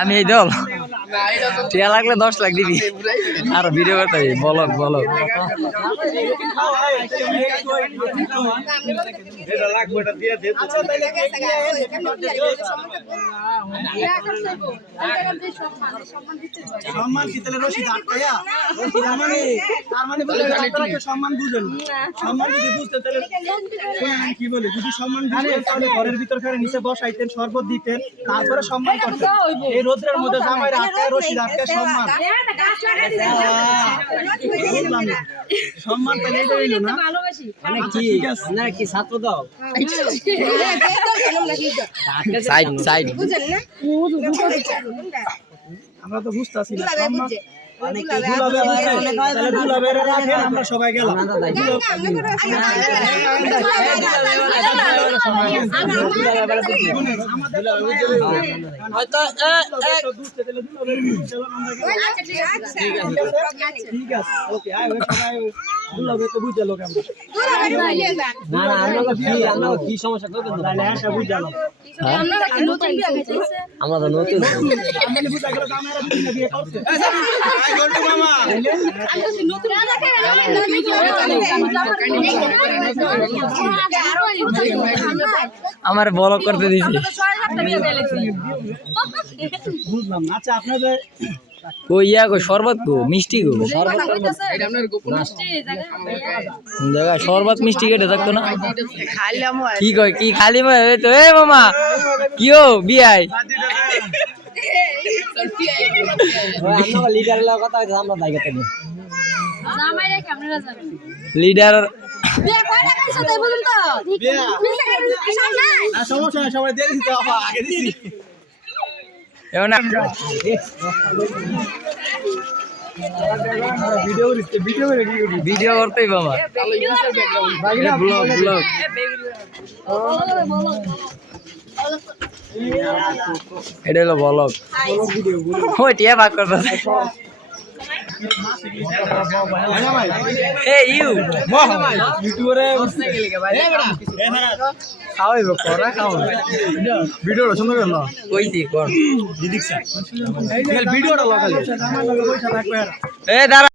আমি এই দল টিয়া লাগলে 10 লাখ দিবি আর ভিডিও করতে বলক বলক সম্মান দিতে রশিদ আটকায়া তার মানে বলে আপনারা সম্মান বুঝেন সম্মান যদি বুঝতে তাহলে শুনেন কি বলে যদি সম্মান দিতেন তাহলে ঘরের ভিতর ফেরে নিচে বসাইতেন শরবত দিতেন তারপরে সম্মান করতেন এই রোদ্রের মধ্যে জামাই আটকায় রশিদ আটকায় সম্মান সম্মান তো এইটা হইল না মানে কি না কি ছাত্র দাও সাইড সাইড বুঝেন না আমরা তো বুঝতাছি না সম্মান আমরা সবাই গেলাম ঠিক আছে ওকে তো বুঝে লোক আমরা কি সমস্যা করবেন আমরা তো নতুন আমার বলক করতে দিছি বুঝলাম না আচ্ছা আপনাদের কইয়া কই শরবত গো মিষ্টি গো জায়গা শরবত মিষ্টি কেটে থাকতো না কি কয় কি খালি তো এ মামা কিও বিয়াই লিডার সমস্যা নাই সবাই দিয়ে দিতে আগে দিছি ভিডিও করতেই বাবা ব্লগ ব্লগ এটা হলো ব্লগ ওই টিয়া ভাগ করতেছে Hey you, খাওয়াইব করা খাওয়া ভিডিওটা সুন্দর গেল কইছি কর ভিডিওটা লাগালে এ দাঁড়া